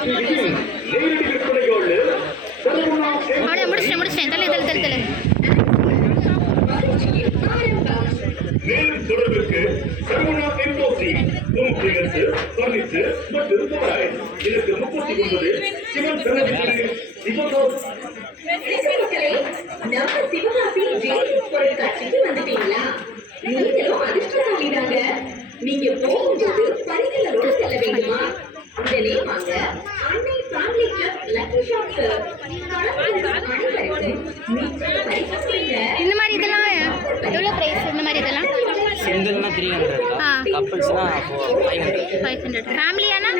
அப்படியே முடிச்சிட்டேன் தலை தலை தலை தலை. மேலும் தொடர்புக்கு சர்வனா எம்போசி பர்னிச்சர் மற்றும் துபாய் இதற்கு 39 சிவன் சன்னதி நம்ம சிவகாசி பொருட்காட்சிக்கு வந்துட்டீங்களா? நீங்களும் அதிர்ஷ்டசாலிதாங்க. நீங்க போகும்போது பரிசுகளோட செல்ல வேண்டுமா? உடனே வாங்க அன்னை ஃபேமிலி கிளப் லக்கி ஷாப்க்கு. இந்த மாதிரி இதெல்லாம் எவ்வளோ ப்ரைஸ்? இந்த மாதிரி இதெல்லாம் சிங்கிள்னா 300, கப்புள்ஸ்னா 500. ஃபேமிலியானா?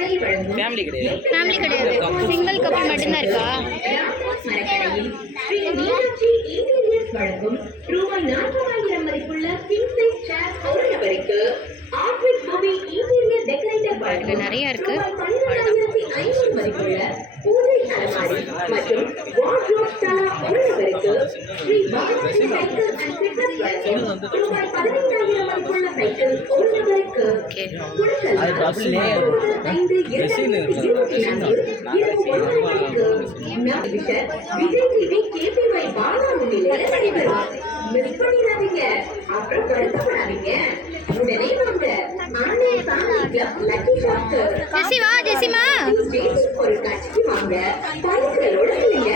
ஃபேமிலி கிடையாது. ஃபேமிலி கிடையாது, சிங்கிள் கப்புள் மட்டும்தான் இருக்கா? வழங்கும் ரூபாய் 40,000 மதிப்புள்ள கிங் சைஸ் சேர் ஒரு நபருக்கு. ஆர்ட்விக் மூவி இன்டீரியர் டெக்கரேட்டர் வழங்கும் நிறைய இருக்கு. 12,500 மதிப்புள்ள பூஜை அலமாரி மற்றும் வார்ட்ரோப் தலா ஒரு நபருக்கு. Sri Balaji cycle and fitness வழங்கும் ரூபாய் 15,000 மதிப்புள்ள சைக்கிள் ஒரு நபருக்கு. விஜய் டிவி கேபிஒய் பாலா முன்னிலையில நடைபெறும். மிஸ் பண்ணிடாதீங்க, அப்புறம் வருத்தப்படாதீங்க. உடனே வாங்க அன்னை ஃபேமிலி கிளப் லக்கி ஷாப்க்கு. ஜெசிமா பொருட்காட்சிக்கு வாங்க, பரிசுகளோட இல்லைங்க.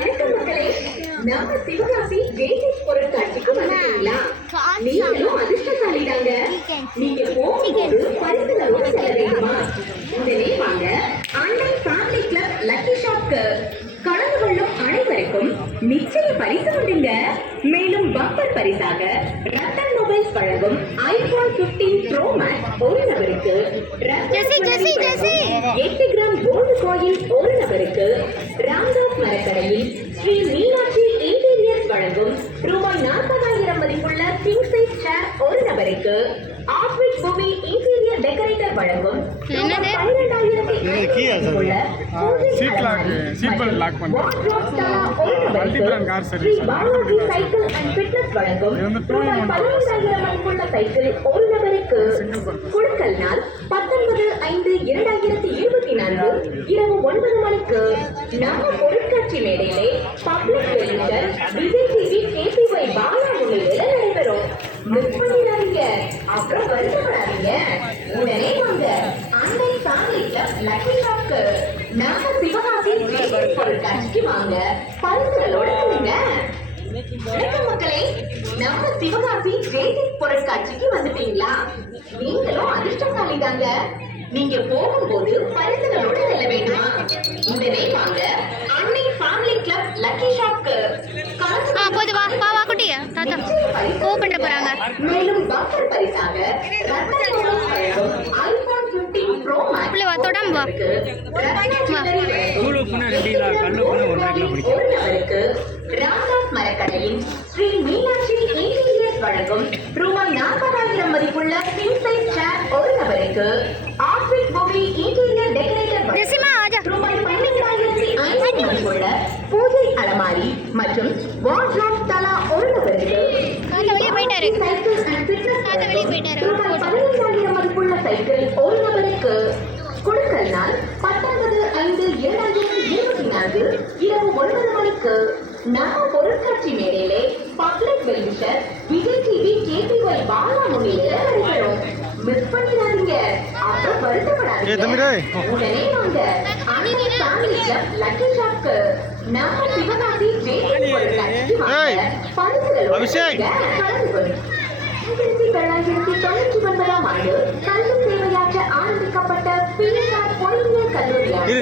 வணக்கம் மக்களே, நம்ம சிவகாசி ஜெய்சிஸ் பொருட்காட்சிக்கு வந்துட்டீங்களா? நீங்களும் அதிர்ஷ்டசாலிதாங்க. நீங்க போகும்போது பரிசுகளோட செல்ல வேண்டுமா? உடனே வாங்க அன்னை ஃபேமிலி கிளப் லக்கி ஷாப்க்கு. கலந்து கொள்ளும் அனைவருக்கும் நிச்சய பரிசு உண்டுங்க. மேலும் பம்பர் பரிசாக ரத்தன் மொபைல்ஸ் வழங்கும் ஐபோன் 15 ப்ரோ மேக்ஸ் ஒரு நபருக்கு. 8 கிராம் கோல்டு காயின் ஒரு நபருக்கு. ராம்தாஸ் மரக்கடையில் ஸ்ரீ மீனாட்சி இன்டீரியர்ஸ் வழங்கும் ரூபாய் 40,000 மதிப்புள்ள கிங் சைஸ் சேர் ஒரு நபருக்கு. ஆர்ட்விக் மூவி இன்டீரியர் டெக்கரேட்டர் வழங்கும் 12,500 seat belt multi brand car service Balaji cycle and fitness வழங்கும் 15,000 மதிப்புள்ள சைக்கிள் ஒரு நபருக்கு. குழுக்கள் நாள் 19/5/2024 இரவு 9 மணிக்கு நம்ம பொருட்காட்சி மேடையிலே public well wisher Vijay TV KPY Bala முன்னிலையில நடைபெறும். மிஸ் பண்ணிடாதீங்க, அப்புறம் வருத்தப்படாதீங்க. உடனே வாங்க அன்னை ஃபேமிலி கிளப் லக்கி ஷாப்க்கு. நம்ம சிவகாசி ஜெய்சிஸ் பொருட்காட்சிக்கு வாங்க, பரிசுகளோட சொல்லுங்க. வணக்கம் மக்களே, நம்ம சிவகாசி ஜெய்சிஸ் பொருட்காட்சிக்கு வந்துட்டீங்களா? நீங்களும் அதிர்ஷ்டசாலிதாங்க. நீங்க போகும்போது பரிசுகளோட செல்ல வேண்டுமா? உடனே வாங்க அன்னை ஃபேமிலி கிளப் லக்கி ஷாப்க்கு. மேலும் பம்பர் பரிசாக ஐபோன் 15 ப்ரோ மேக்ஸ் ஒரு நபருக்கு. ராம்தாஸ் மரக்கடையின் ஸ்ரீ மீனாட்சி இன்டீரியர்ஸ் வழங்கும் ரூபாய் 40,000 மதிப்புள்ள கிங் சைஸ் சேர் ஒரு நபருக்கு. ஆர்ட்விக் மூவி இன்டீரியர் டெக்கரேட்டர் ரூபாய் 15,500 மதிப்புள்ள பூஜை அலமாரி மற்றும் வார்ட்ரோப் தலா ஒரு நபருக்கு. சைக்கிள் அண்ட் ஃபிட்னஸ் ரூபாய் 15,000 மதிப்புள்ள சைக்கிள் ஒரு நபருக்கு. குழுக்கள் நாள் 19/5/2024 இரவு 9 மணிக்கு நம்ம பொருட்காட்சி மேடையிலே public well wisher Vijay TV KPY Bala முன்னிலையில நடைபெறும். மிஸ் பண்ணிடாதீங்க, அப்புறம் வருத்தப்படாதீங்க. உடனே வாங்க அன்னை ஃபேமிலி கிளப் லக்கி ஷாப்க்கு. நம்ம சிவகாசி ஜெய்சிஸ் பொருட்காட்சிக்கு வாங்க, பரிசுகளோட கலந்து கொள்ளும். 1999ஆம் ஆண்டு கல்வி சேவையாற்ற ஆரம்பிக்கப்பட்ட பிஎஸ்ஆர் பொறியியல் கல்லூரியானது